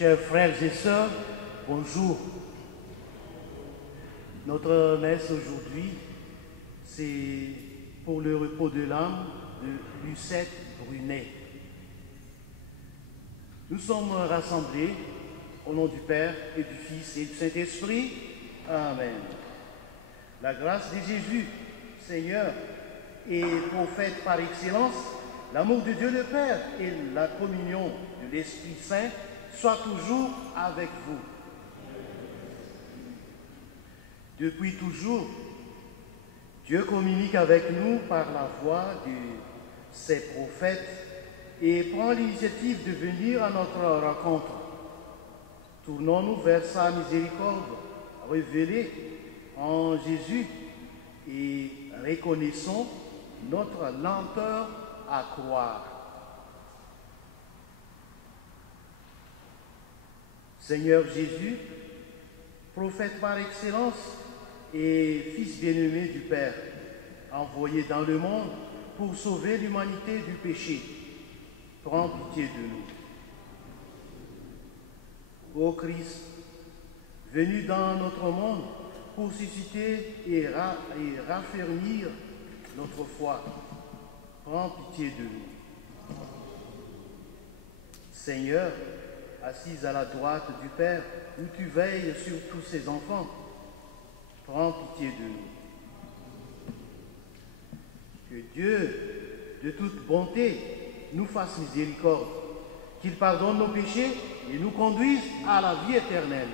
Chers frères et sœurs, bonjour. Notre messe aujourd'hui, c'est pour le repos de l'âme de Lucette Brunet. Nous sommes rassemblés au nom du Père et du Fils et du Saint-Esprit. Amen. La grâce de Jésus, Seigneur et prophète par excellence, l'amour de Dieu le Père et la communion de l'Esprit Saint soient toujours avec vous. Depuis toujours, Dieu communique avec nous par la voix de ses prophètes et prend l'initiative de venir à notre rencontre. Tournons-nous vers sa miséricorde révélée en Jésus et reconnaissons notre lenteur à croire. Seigneur Jésus, prophète par excellence et fils bien-aimé du Père, envoyé dans le monde pour sauver l'humanité du péché, prends pitié de nous. Ô Christ, venu dans notre monde pour susciter et raffermir notre foi, prends pitié de nous. Seigneur, assis à la droite du Père, où tu veilles sur tous ses enfants, prends pitié de nous. Que Dieu, de toute bonté, nous fasse miséricorde, qu'il pardonne nos péchés et nous conduise à la vie éternelle.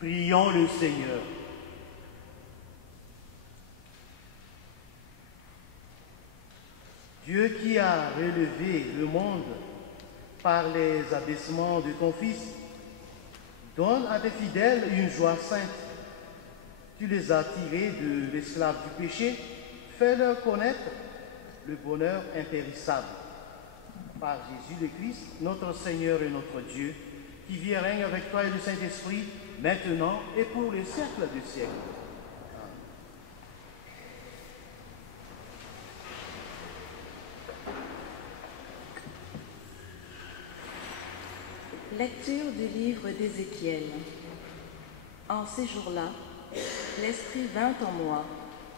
Prions le Seigneur. Dieu qui a relevé le monde par les abaissements de ton Fils, donne à tes fidèles une joie sainte. Tu les as tirés de l'esclave du péché, fais-leur connaître le bonheur impérissable. Par Jésus le Christ, notre Seigneur et notre Dieu, qui vit et règne avec toi et le Saint-Esprit, maintenant et pour les siècles des siècles. Lecture du livre d'Ézéchiel. En ces jours-là, l'Esprit vint en moi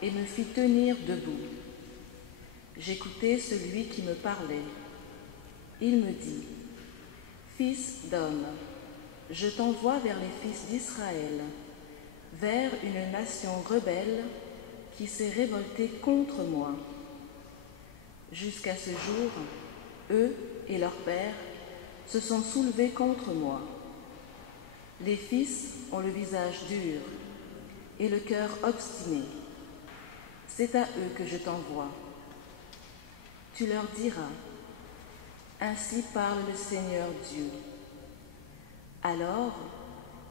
et me fit tenir debout. J'écoutai celui qui me parlait. Il me dit, « Fils d'homme, je t'envoie vers les fils d'Israël, vers une nation rebelle qui s'est révoltée contre moi. Jusqu'à ce jour, eux et leurs pères se sont soulevés contre moi. Les fils ont le visage dur et le cœur obstiné. C'est à eux que je t'envoie. Tu leur diras, Ainsi parle le Seigneur Dieu. Alors,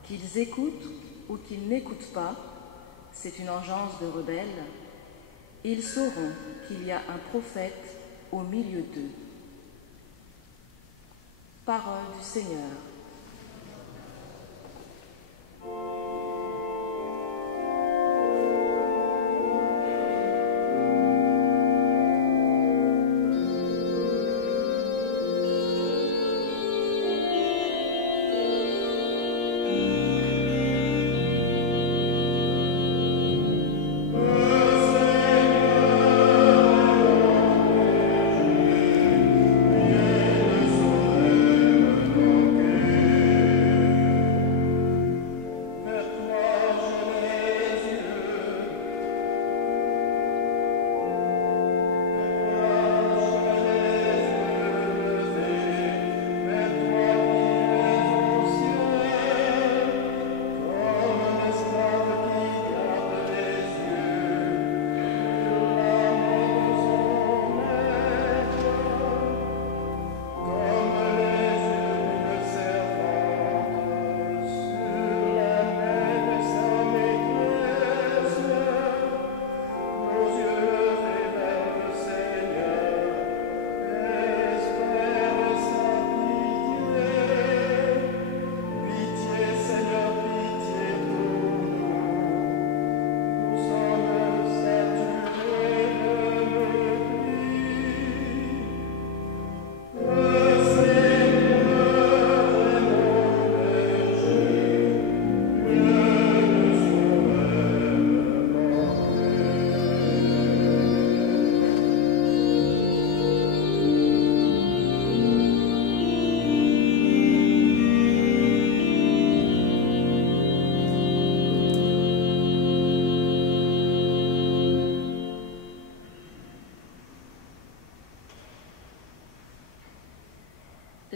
qu'ils écoutent ou qu'ils n'écoutent pas, c'est une engeance de rebelles, ils sauront qu'il y a un prophète au milieu d'eux. Parole du Seigneur.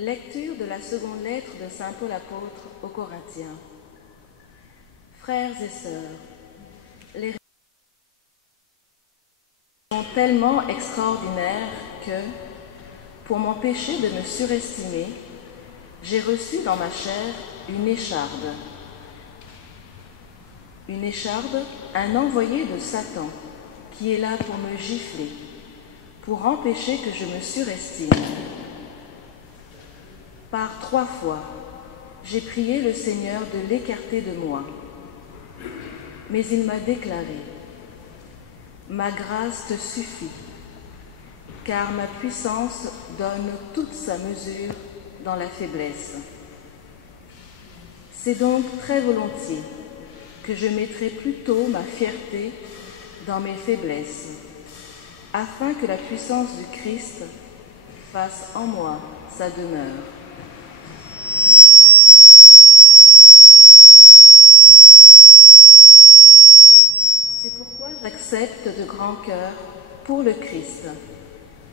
Lecture de la seconde lettre de saint Paul apôtre aux Corinthiens. Frères et sœurs, les révélations sont tellement extraordinaires que, pour m'empêcher de me surestimer, j'ai reçu dans ma chair une écharde. Une écharde, un envoyé de Satan, qui est là pour me gifler, pour empêcher que je me surestime. Par 3 fois, j'ai prié le Seigneur de l'écarter de moi. Mais il m'a déclaré, « Ma grâce te suffit, car ma puissance donne toute sa mesure dans la faiblesse. » C'est donc très volontiers que je mettrai plutôt ma fierté dans mes faiblesses, afin que la puissance du Christ fasse en moi sa demeure. C'est pourquoi j'accepte de grand cœur, pour le Christ,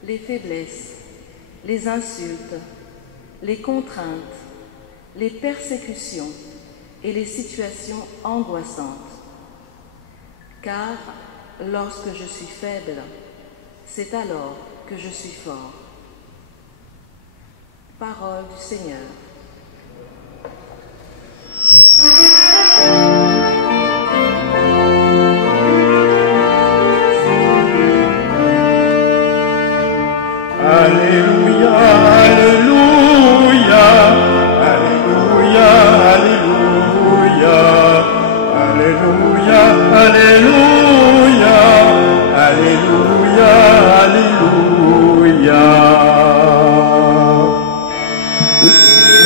les faiblesses, les insultes, les contraintes, les persécutions et les situations angoissantes. Car lorsque je suis faible, c'est alors que je suis fort. Parole du Seigneur. Alléluia, Alléluia, Alléluia, Alléluia, Alléluia, Alléluia, Alléluia, Alléluia.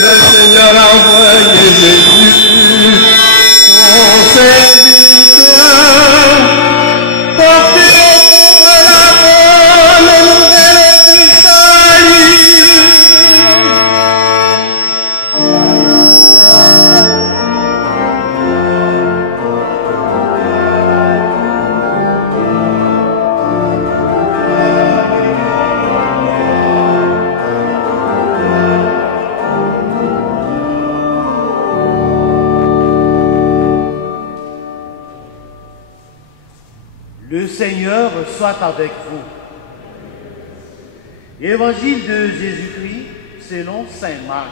Le Seigneur a envoyé Jésus, son serviteur, porter la bonne nouvelle du salut. Le Seigneur soit avec vous. Évangile de Jésus-Christ selon saint Marc.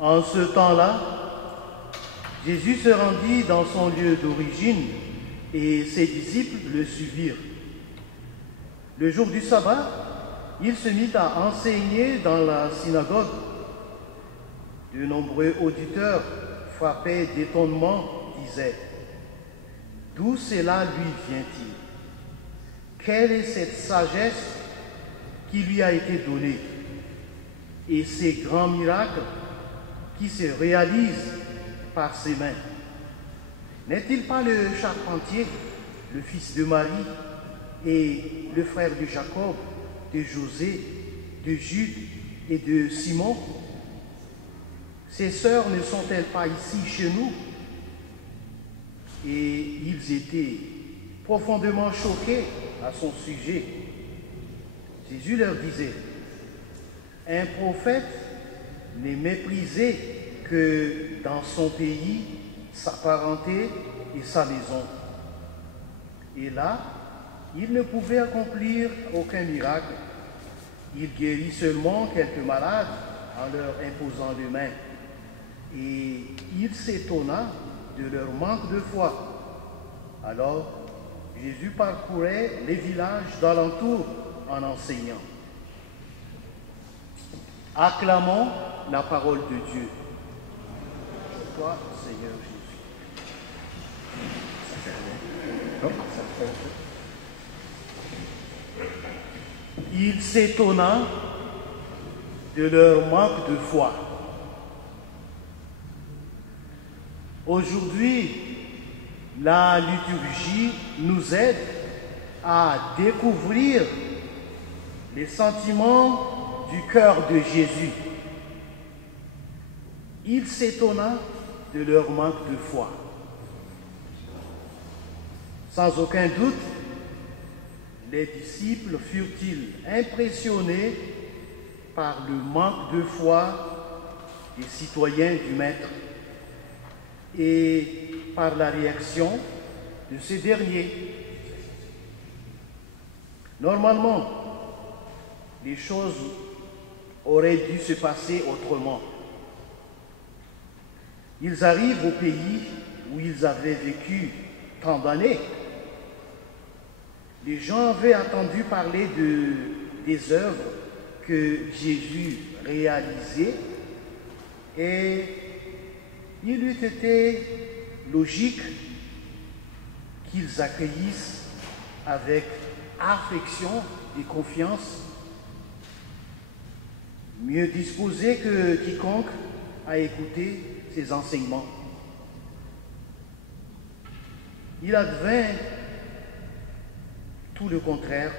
En ce temps-là, Jésus se rendit dans son lieu d'origine et ses disciples le suivirent. Le jour du sabbat, il se mit à enseigner dans la synagogue. De nombreux auditeurs, frappés d'étonnement, disaient « D'où cela lui vient-il? Quelle est cette sagesse qui lui a été donnée et ces grands miracles qui se réalisent par ses mains? N'est-il pas le charpentier, le fils de Marie et le frère de Jacob, de José, de Jude et de Simon? Ses sœurs ne sont-elles pas ici chez nous? » Et ils étaient profondément choqués à son sujet. Jésus leur disait, « Un prophète n'est méprisé que dans son pays, sa parenté et sa maison. » Et là, il ne pouvait accomplir aucun miracle. Il guérit seulement quelques malades en leur imposant les mains. Et il s'étonna de leur manque de foi. Alors, Jésus parcourait les villages d'alentour en enseignant. Acclamons la parole de Dieu. Toi, Seigneur Jésus. Il s'étonna de leur manque de foi. Aujourd'hui, la liturgie nous aide à découvrir les sentiments du cœur de Jésus. Il s'étonna de leur manque de foi. Sans aucun doute, les disciples furent-ils impressionnés par le manque de foi des citoyens du Maître et par la réaction de ces derniers. Normalement, les choses auraient dû se passer autrement. Ils arrivent au pays où ils avaient vécu tant d'années. Les gens avaient entendu parler des œuvres que Jésus réalisait et il eût été logique qu'ils accueillissent avec affection et confiance, mieux disposés que quiconque à écouter ses enseignements. Il advint tout le contraire.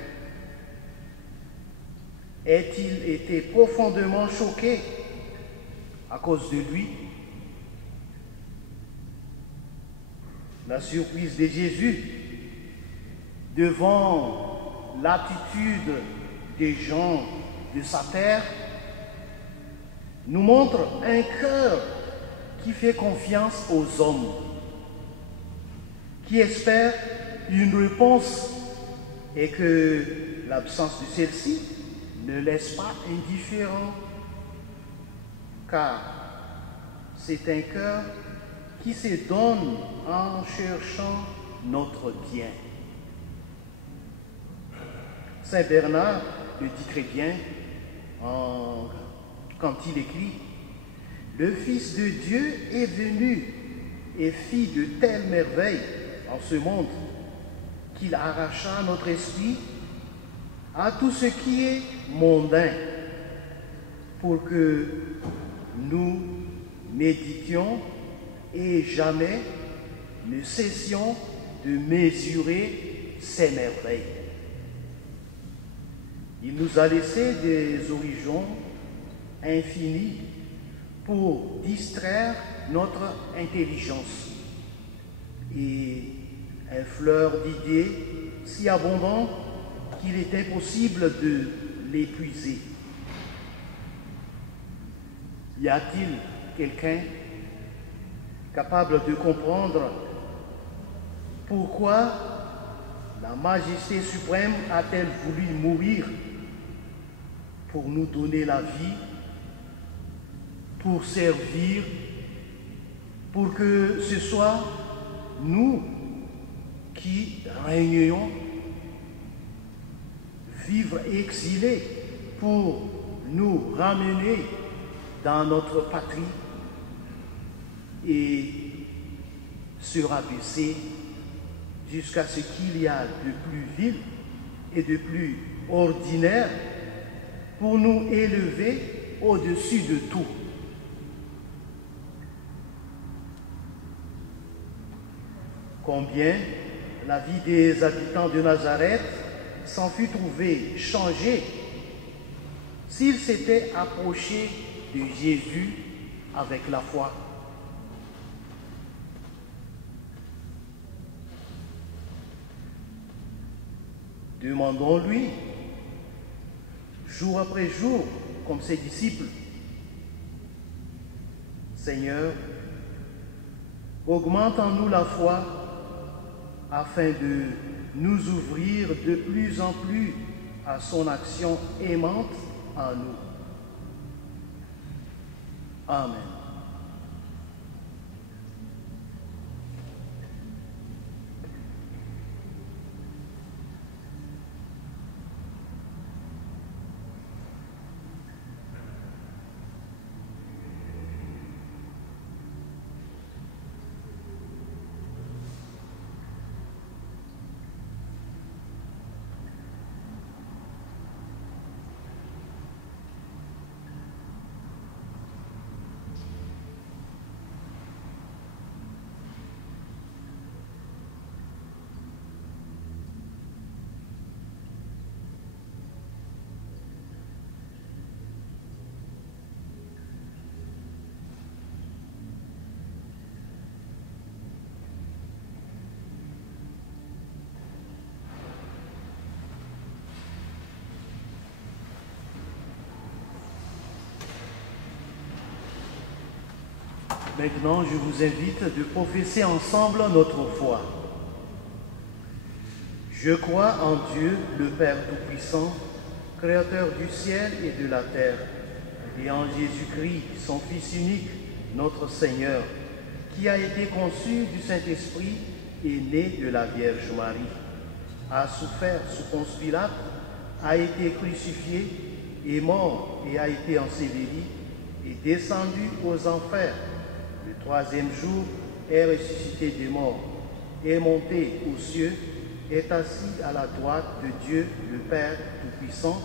Est-il été profondément choqué à cause de lui? La surprise de Jésus devant l'attitude des gens de sa terre nous montre un cœur qui fait confiance aux hommes, qui espère une réponse et que l'absence de celle-ci ne laisse pas indifférent, car c'est un cœur qui se donne en cherchant notre bien. Saint Bernard le dit très bien quand il écrit « Le Fils de Dieu est venu et fit de telles merveilles en ce monde qu'il arracha notre esprit à tout ce qui est mondain pour que nous méditions et jamais ne cessions de mesurer ses merveilles. Il nous a laissé des horizons infinis pour distraire notre intelligence et un fleur d'idées si abondant qu'il est impossible de l'épuiser. Y a-t-il quelqu'un capable de comprendre pourquoi la majesté suprême a-t-elle voulu mourir pour nous donner la vie, pour servir, pour que ce soit nous qui régnions, vivre exilés pour nous ramener dans notre patrie et se rabaisser jusqu'à ce qu'il y a de plus vil et de plus ordinaire pour nous élever au-dessus de tout. Combien la vie des habitants de Nazareth s'en fut trouvée changée s'ils s'étaient approchés de Jésus avec la foi. Demandons-lui, jour après jour, comme ses disciples, Seigneur, augmente en nous la foi afin de nous ouvrir de plus en plus à son action aimante en nous. Amen. Maintenant, je vous invite de professer ensemble notre foi. Je crois en Dieu, le Père Tout-Puissant, Créateur du ciel et de la terre, et en Jésus-Christ, son Fils unique, notre Seigneur, qui a été conçu du Saint-Esprit et né de la Vierge Marie, a souffert sous Ponce Pilate, a été crucifié, est mort et a été enseveli, et descendu aux enfers. Le troisième jour est ressuscité des morts, est monté aux cieux, est assis à la droite de Dieu le Père Tout-Puissant,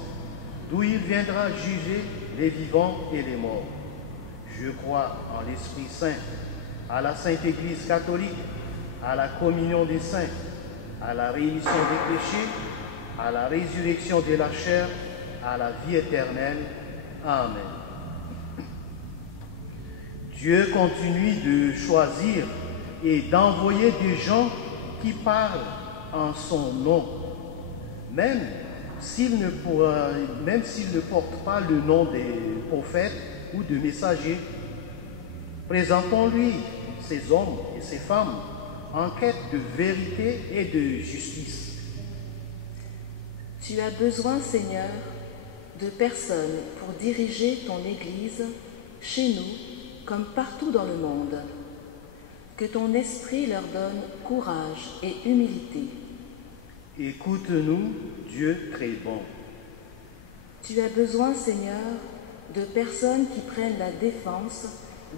d'où il viendra juger les vivants et les morts. Je crois en l'Esprit Saint, à la Sainte Église catholique, à la communion des saints, à la rémission des péchés, à la résurrection de la chair, à la vie éternelle. Amen. Dieu continue de choisir et d'envoyer des gens qui parlent en son nom, même s'ils ne portent pas le nom des prophètes ou de messagers. Présentons-lui ces hommes et ces femmes en quête de vérité et de justice. Tu as besoin, Seigneur, de personnes pour diriger ton Église chez nous comme partout dans le monde. Que ton esprit leur donne courage et humilité. Écoute-nous, Dieu très bon. Tu as besoin, Seigneur, de personnes qui prennent la défense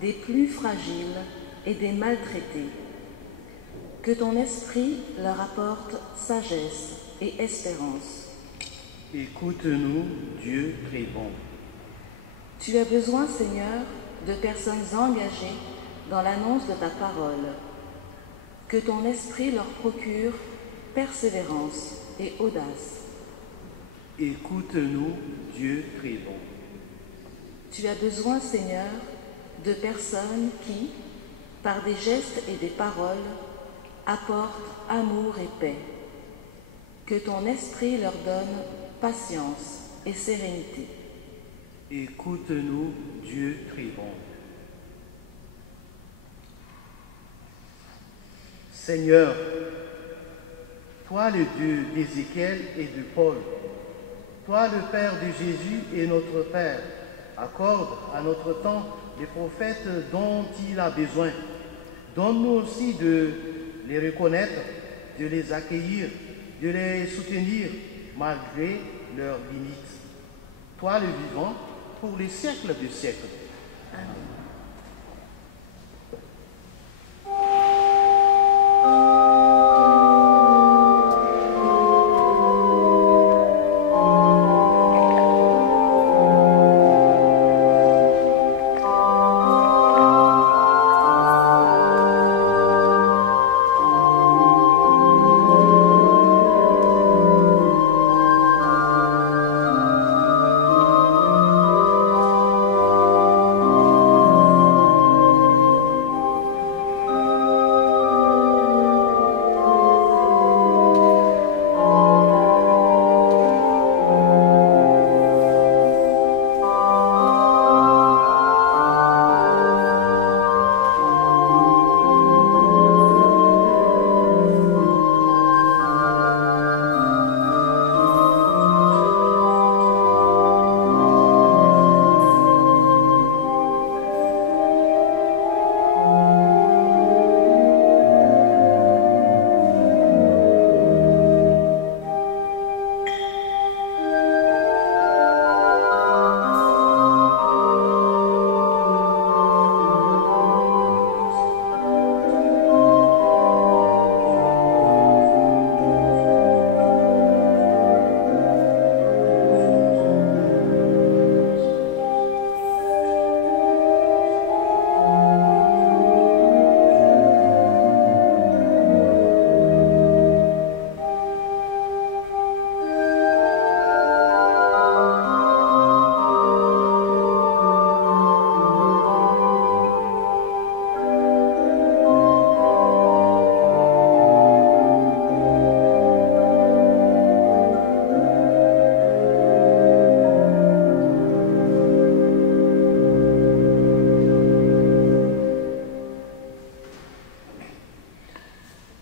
des plus fragiles et des maltraités. Que ton esprit leur apporte sagesse et espérance. Écoute-nous, Dieu très bon. Tu as besoin, Seigneur, de personnes engagées dans l'annonce de ta parole. Que ton esprit leur procure persévérance et audace. Écoute-nous, Dieu très bon. Tu as besoin, Seigneur, de personnes qui, par des gestes et des paroles, apportent amour et paix. Que ton esprit leur donne patience et sérénité. Écoute-nous, Dieu très bon. Seigneur, toi le Dieu d'Ézéchiel et de Paul, toi le Père de Jésus et notre Père, accorde à notre temps les prophètes dont il a besoin. Donne-nous aussi de les reconnaître, de les accueillir, de les soutenir malgré leurs limites. Toi le vivant, pour les siècles des siècles. Amen.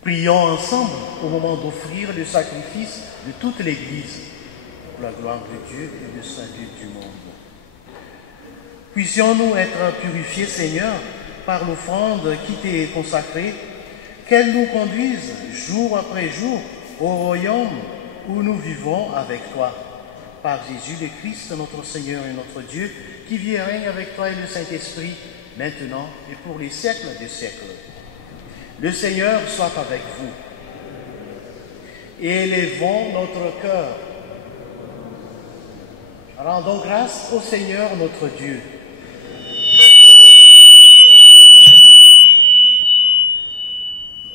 Prions ensemble au moment d'offrir le sacrifice de toute l'Église pour la gloire de Dieu et le salut du monde. Puissions-nous être purifiés, Seigneur, par l'offrande qui t'est consacrée, qu'elle nous conduise jour après jour au royaume où nous vivons avec toi. Par Jésus le Christ, notre Seigneur et notre Dieu, qui vit et règne avec toi et le Saint-Esprit, maintenant et pour les siècles des siècles. Le Seigneur soit avec vous. Élevons notre cœur. Rendons grâce au Seigneur notre Dieu.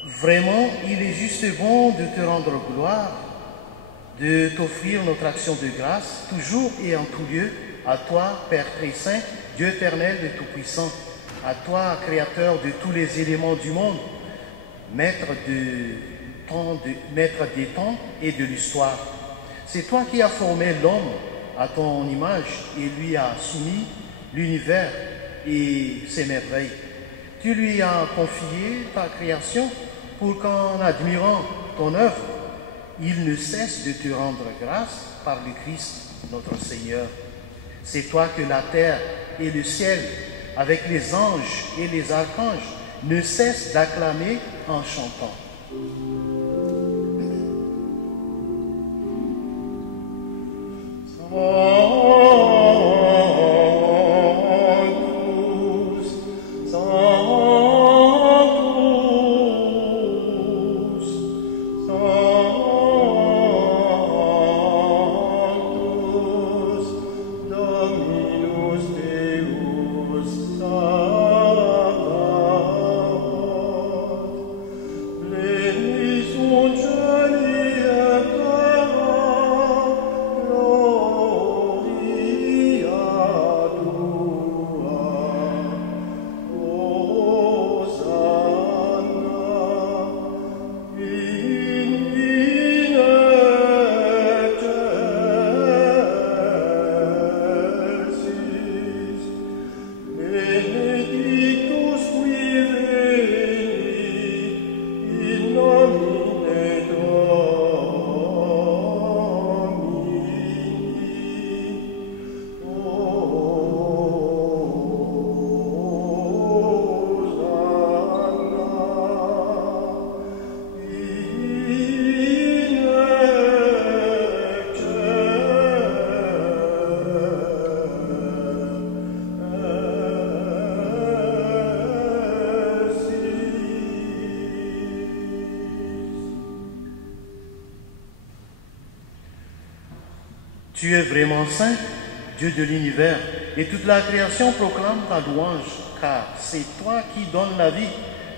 Vraiment, il est juste bon de te rendre gloire, de t'offrir notre action de grâce, toujours et en tout lieu, à toi, Père très saint, Dieu éternel et tout-puissant, à toi, Créateur de tous les éléments du monde, Maître des temps et de l'histoire. C'est toi qui as formé l'homme à ton image et lui as soumis l'univers et ses merveilles. Tu lui as confié ta création pour qu'en admirant ton œuvre, il ne cesse de te rendre grâce par le Christ, notre Seigneur. C'est toi que la terre et le ciel, avec les anges et les archanges, ne cessent d'acclamer en chantant. Joli Tu es vraiment saint, Dieu de l'univers, et toute la création proclame ta louange, car c'est toi qui donnes la vie,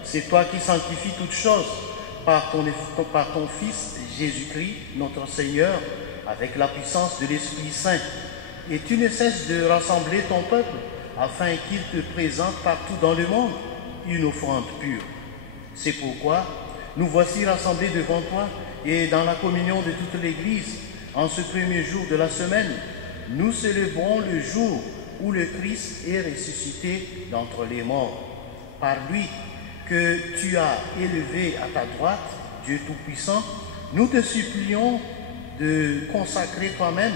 c'est toi qui sanctifies toutes choses par ton Fils Jésus-Christ, notre Seigneur, avec la puissance de l'Esprit Saint. Et tu ne cesses de rassembler ton peuple afin qu'il te présente partout dans le monde une offrande pure. C'est pourquoi nous voici rassemblés devant toi et dans la communion de toute l'Église, en ce premier jour de la semaine, nous célébrons le jour où le Christ est ressuscité d'entre les morts. Par lui que tu as élevé à ta droite, Dieu Tout-Puissant, nous te supplions de consacrer toi-même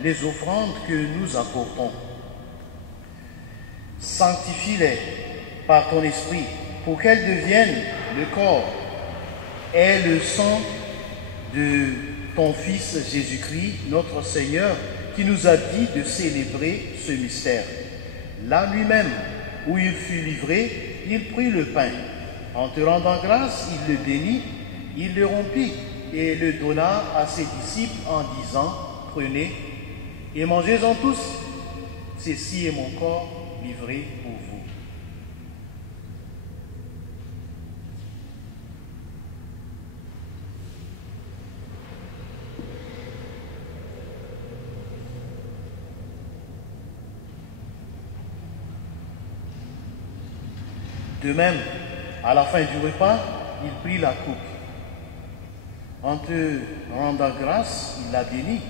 les offrandes que nous apportons. Sanctifie-les par ton esprit pour qu'elles deviennent le corps et le sang de ton Fils Jésus-Christ, notre Seigneur, qui nous a dit de célébrer ce mystère. Là lui-même, où il fut livré, il prit le pain. En te rendant grâce, il le bénit, il le rompit et le donna à ses disciples en disant, « Prenez et mangez-en tous, ceci est mon corps livré pour vous. » De même, à la fin du repas, il prit la coupe. En te rendant grâce, il la bénit.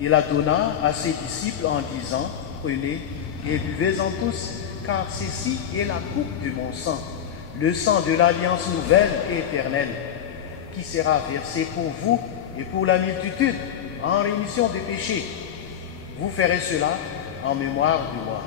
Il la donna à ses disciples en disant, « Prenez et buvez-en tous, car ceci est la coupe de mon sang, le sang de l'alliance nouvelle et éternelle, qui sera versé pour vous et pour la multitude en rémission des péchés. Vous ferez cela en mémoire de moi. »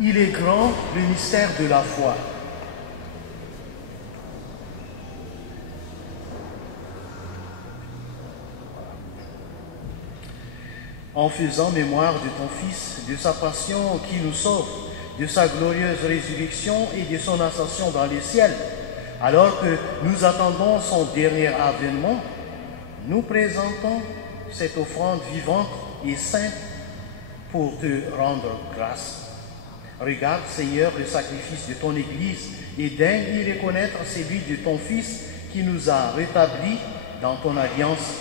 Il est grand le mystère de la foi. En faisant mémoire de ton Fils, de sa passion qui nous sauve, de sa glorieuse résurrection et de son ascension dans les ciels, alors que nous attendons son dernier avènement, nous présentons cette offrande vivante et sainte pour te rendre grâce. Regarde, Seigneur, le sacrifice de ton Église et daigne y reconnaître celui de ton Fils qui nous a rétablis dans ton alliance.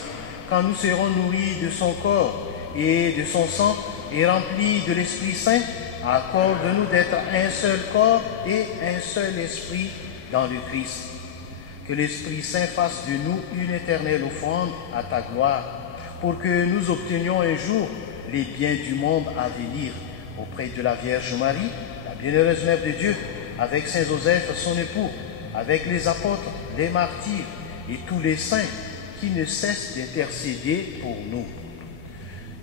Quand nous serons nourris de son corps et de son sang et remplis de l'Esprit Saint, accorde-nous d'être un seul corps et un seul esprit dans le Christ. Que l'Esprit Saint fasse de nous une éternelle offrande à ta gloire, pour que nous obtenions un jour les biens du monde à venir, auprès de la Vierge Marie, la bienheureuse Mère de Dieu, avec Saint Joseph, son époux, avec les apôtres, les martyrs et tous les saints qui ne cessent d'intercéder pour nous.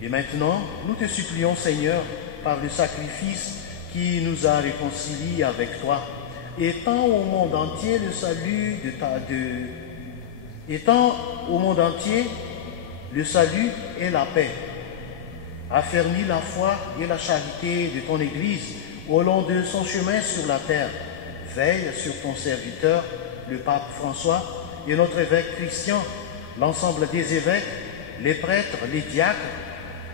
Et maintenant, nous te supplions, Seigneur, par le sacrifice qui nous a réconciliés avec toi, étends au monde entier le salut étends au monde entier le salut et la paix. Affermis la foi et la charité de ton Église au long de son chemin sur la terre. Veille sur ton serviteur, le pape François, et notre évêque Christian, l'ensemble des évêques, les prêtres, les diacres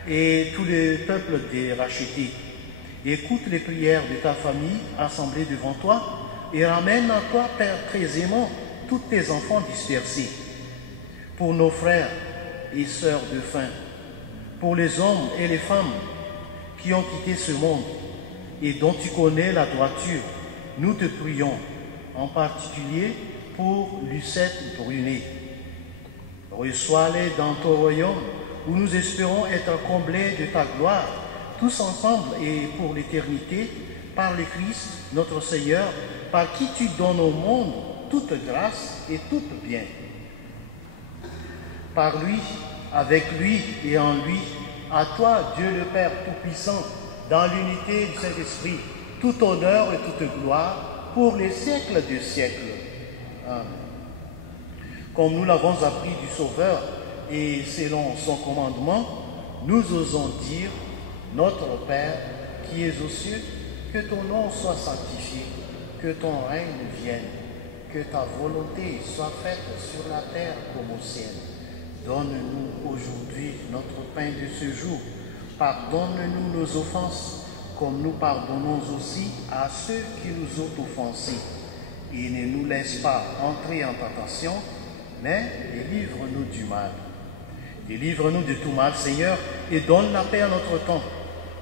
et tout le peuple des rachetés. Écoute les prières de ta famille assemblée devant toi et ramène à toi, Père, très aimant, tous tes enfants dispersés. Pour nos frères et sœurs de faim, pour les hommes et les femmes qui ont quitté ce monde et dont tu connais la droiture, nous te prions, en particulier pour Lucette Brunet. Reçois-les dans ton royaume où nous espérons être comblés de ta gloire, tous ensemble et pour l'éternité, par le Christ, notre Seigneur, par qui tu donnes au monde toute grâce et tout bien. Par lui, avec lui et en lui, à toi, Dieu le Père Tout-Puissant, dans l'unité du Saint-Esprit, tout honneur et toute gloire pour les siècles des siècles. Amen. Comme nous l'avons appris du Sauveur, et selon son commandement, nous osons dire, notre Père qui es aux cieux, que ton nom soit sanctifié, que ton règne vienne, que ta volonté soit faite sur la terre comme au ciel. Donne-nous aujourd'hui notre pain de ce jour. Pardonne-nous nos offenses, comme nous pardonnons aussi à ceux qui nous ont offensés. Et ne nous laisse pas entrer en tentation, mais délivre-nous du mal. Délivre-nous de tout mal, Seigneur, et donne la paix à notre temps.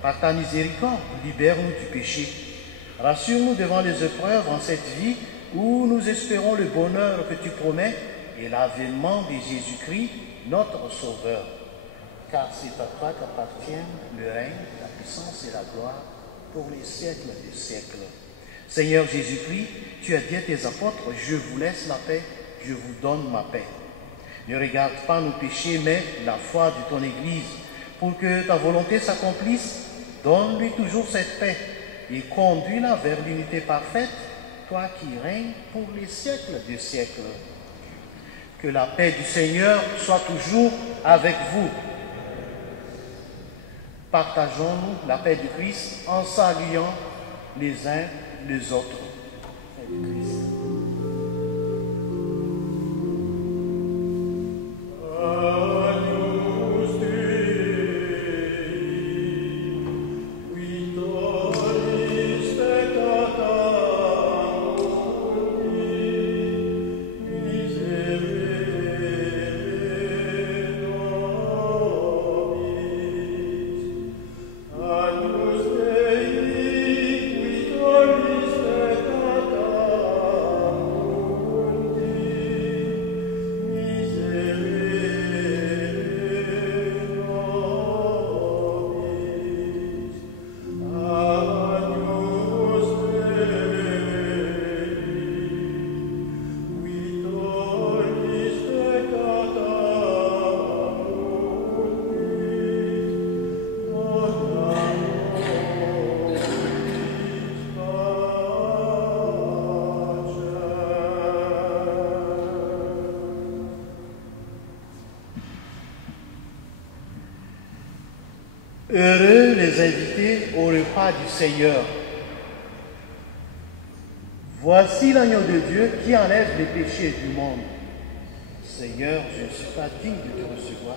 Par ta miséricorde, libère-nous du péché. Rassure-nous devant les épreuves en cette vie où nous espérons le bonheur que tu promets et l'avènement de Jésus-Christ, notre Sauveur. Car c'est à toi qu'appartiennent le règne, la puissance et la gloire pour les siècles des siècles. Seigneur Jésus-Christ, tu as dit à tes apôtres, je vous laisse la paix, je vous donne ma paix. Ne regarde pas nos péchés, mais la foi de ton Église. Pour que ta volonté s'accomplisse, donne-lui toujours cette paix et conduis-la vers l'unité parfaite, toi qui règnes pour les siècles des siècles. Que la paix du Seigneur soit toujours avec vous. Partageons-nous la paix du Christ en saluant les uns les autres. Paix du Christ. Heureux les invités au repas du Seigneur. Voici l'agneau de Dieu qui enlève les péchés du monde. Seigneur, je ne suis pas digne de te recevoir,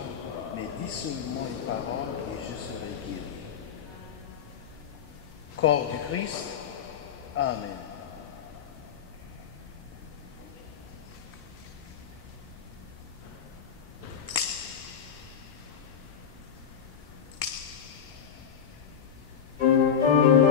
mais dis seulement une parole et je serai guéri. Corps du Christ. Amen. Amen.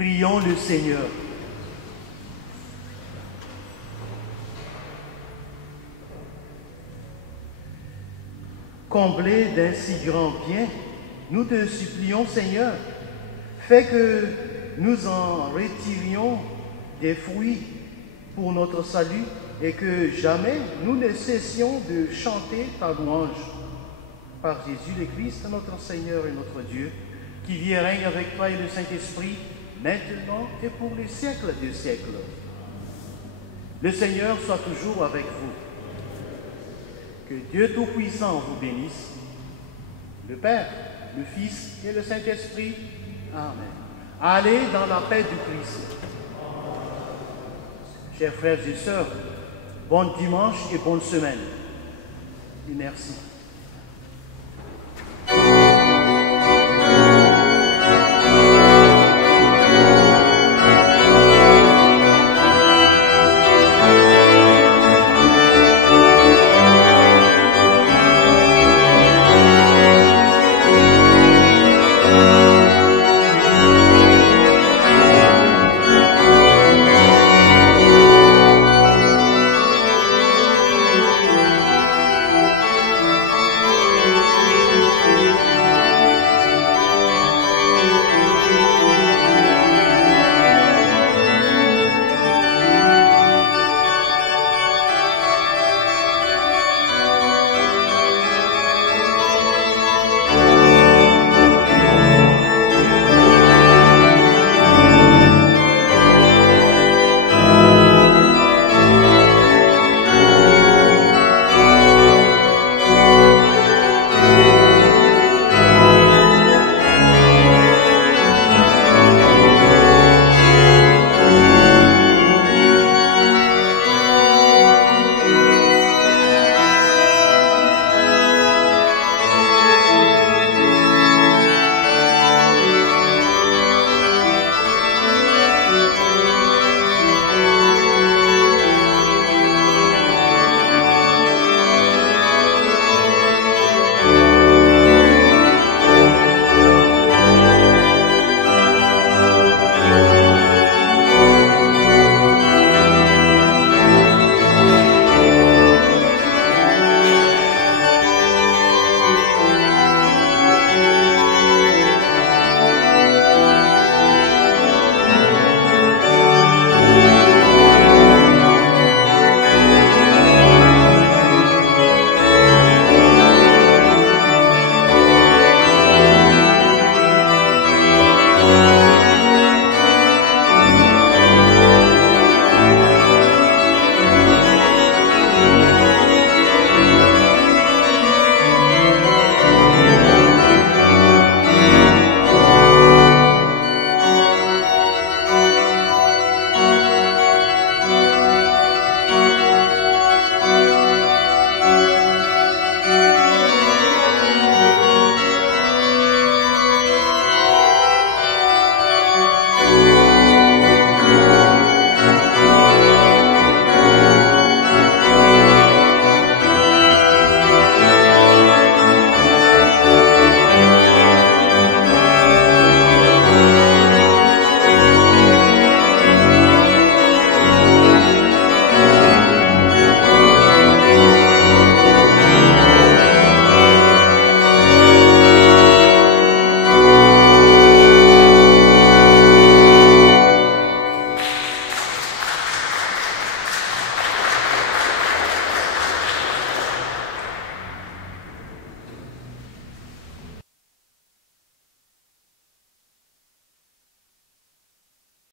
Prions le Seigneur. Comblé d'un si grand bien, nous te supplions, Seigneur, fais que nous en retirions des fruits pour notre salut et que jamais nous ne cessions de chanter ta louange. Par Jésus le Christ, notre Seigneur et notre Dieu, qui vit et règne avec toi et le Saint-Esprit, maintenant et pour les siècles des siècles. Le Seigneur soit toujours avec vous. Que Dieu Tout-Puissant vous bénisse, le Père, le Fils et le Saint-Esprit. Amen. Allez dans la paix du Christ. Chers frères et sœurs, bon dimanche et bonne semaine. Et merci.